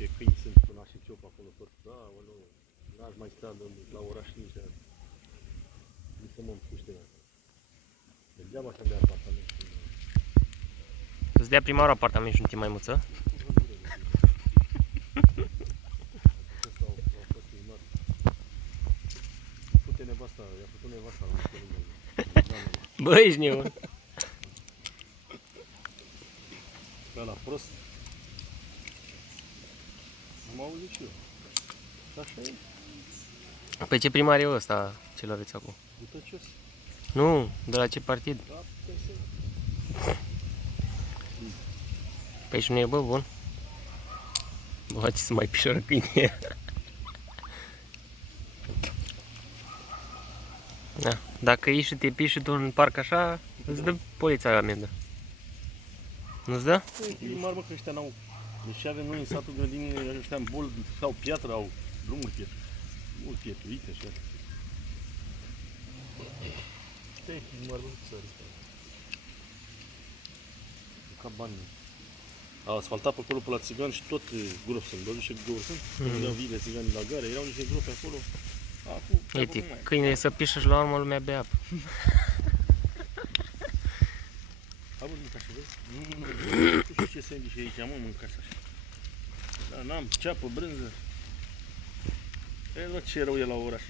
ce câini sunt cu nașe ciop acolo tot. Da, nu, n-aș mai sta la oraș nici de nu să mă împuște. Degeaba să-mi dea apartament. Să-ți dea prima oară apartament și un timp maimuță? I-a făcut nevasta la măsălângă. Bă, ești nebun. Pe ăla prost. Am auzit și eu. Așa e. Păi ce primar e ăsta ce-l aveți acum? Butăcios. Nu, de la ce partid? Da, putem să... Păi și nu e bă bun? Bă, ce să mai pișoră câine. Da. Dacă ieși și te piși tu în parc așa, îți dă poliția amendă. Nu-ți dă? E primar, bă, că ăștia n-au... Deși avem noi în satul grădinile, ăștia în bol, au piatră, au drumuri mult pietuite, așa. Ăștia e primar, bă, țări. Ca bani. A asfaltat pe acolo pe la țigani și tot gropi sunt. Văzut ce gropi sunt? Undeau viile țigani la gare, erau niște gropi acolo. Uite, câinele să pișă și la urmă lumea bea apă. Hai bă, mâncași, vezi? Nu știu ce sandwich e aici, mă, mâncași așa. Da, n-am ceapă, brânză. E, bă, ce rău e la oraș.